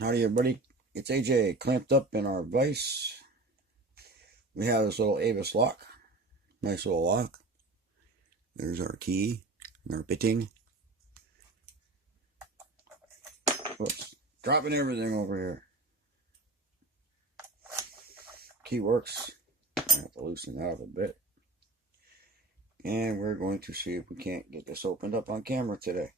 Howdy everybody, it's AJ clamped up in our vise. We have this little Avis lock, nice little lock. There's our key and our bitting. Whoops, dropping everything over here. Key works. I have to loosen that up a bit. And we're going to see if we can't get this opened up on camera today.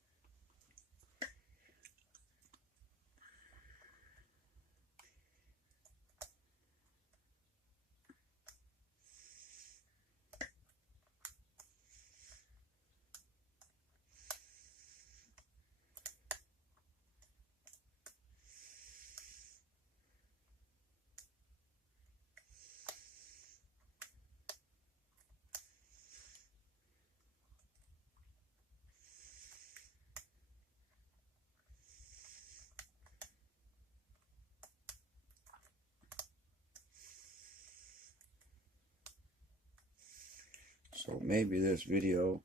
So maybe this video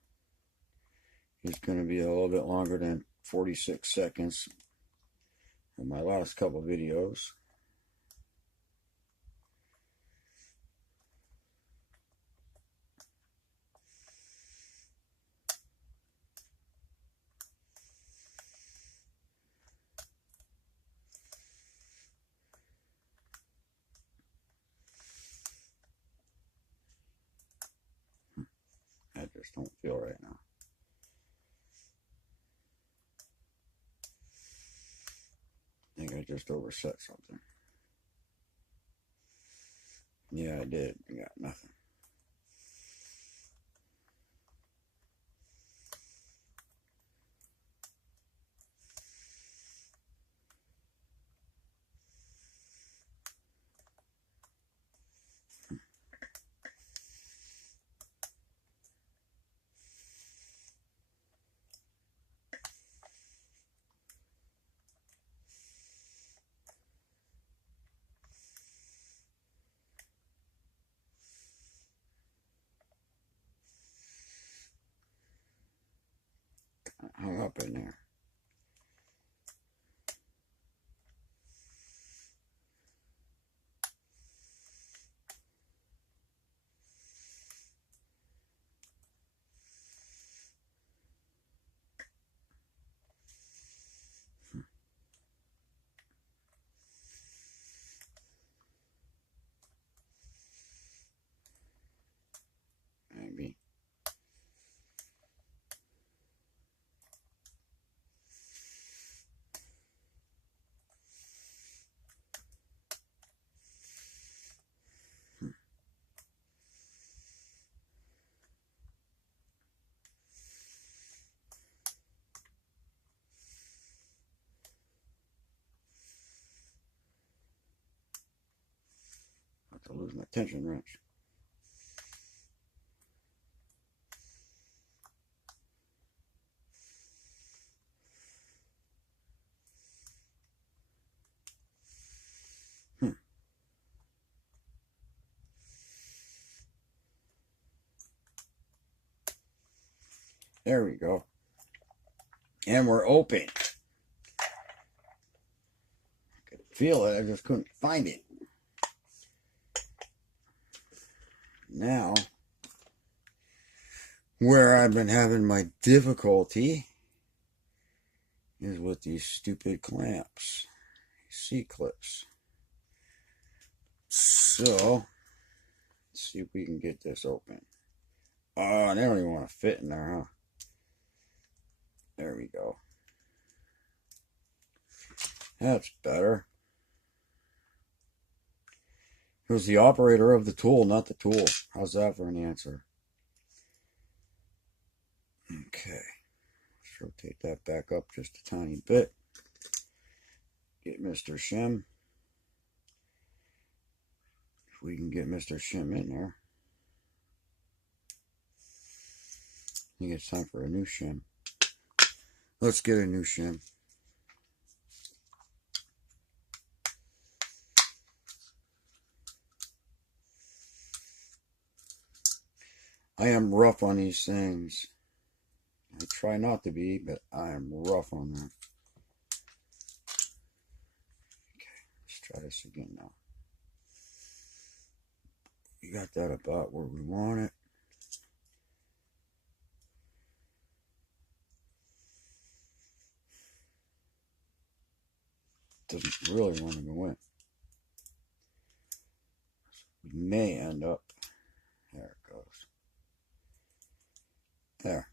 is going to be a little bit longer than 46 seconds in my last couple videos. I just don't feel right now. I think I just overset something. Yeah, I did. I got nothing. Hung up in there. Maybe. I have to lose my tension wrench. There we go. And we're open. I could feel it, I just couldn't find it. Now, where I've been having my difficulty is with these stupid clamps, C-clips. So, let's see if we can get this open. Oh, they don't even want to fit in there, huh? There we go. That's better. It was the operator of the tool, not the tool. How's that for an answer? Okay. Let's rotate that back up just a tiny bit. Get Mr. Shim. If we can get Mr. Shim in there. I think it's time for a new shim. Let's get a new shim. I am rough on these things. I try not to be, but I am rough on that. try this again now. We got that about where we want it. Doesn't really want to go in. We may end up, there it goes. There.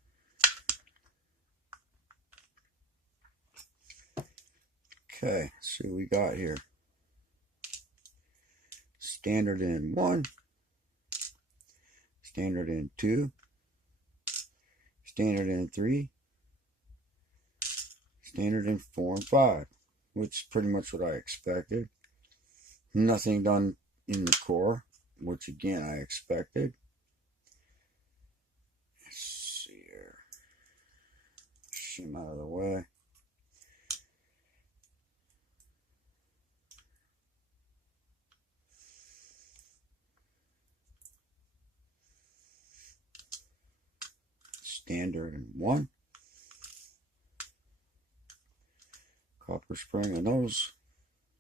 Okay, let's see what we got here. Standard in 1, standard in 2, standard in 3, standard in 4 and 5, which is pretty much what I expected. Nothing done in the core, which again I expected. Let's see here. Shim out of the way. Standard in 1. Copper spring, and those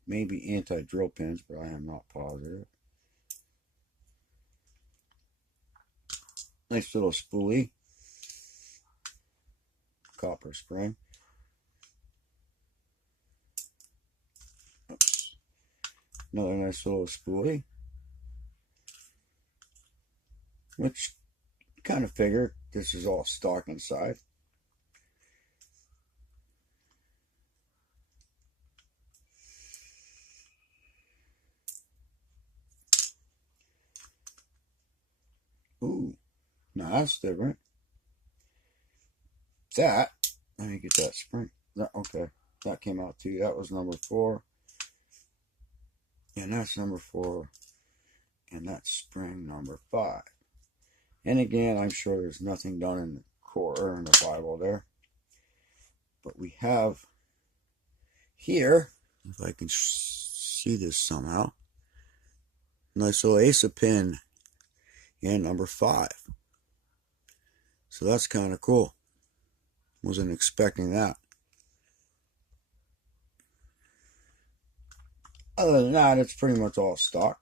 may be anti-drill pins, but I am not positive. Nice little spoolie. Copper spring. Oops. Another nice little spoolie. Which kind of figured this is all stock inside. Ooh, now that's different. That, let me get that spring. Okay, that came out too. That was number 4. And that's number 4. And that's spring number 5. And again, I'm sure there's nothing done in the core or in the Bible there. But we have here, if I can see this somehow, nice little ace of pin in number 5. So that's kind of cool. Wasn't expecting that. Other than that, it's pretty much all stock.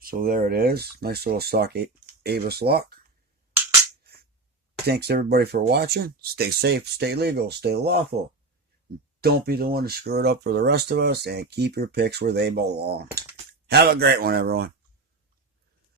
So there it is. Nice little stock Avis lock. Thanks everybody for watching. Stay safe, stay legal, stay lawful. Don't be the one to screw it up for the rest of us, and keep your picks where they belong. Have a great one, everyone.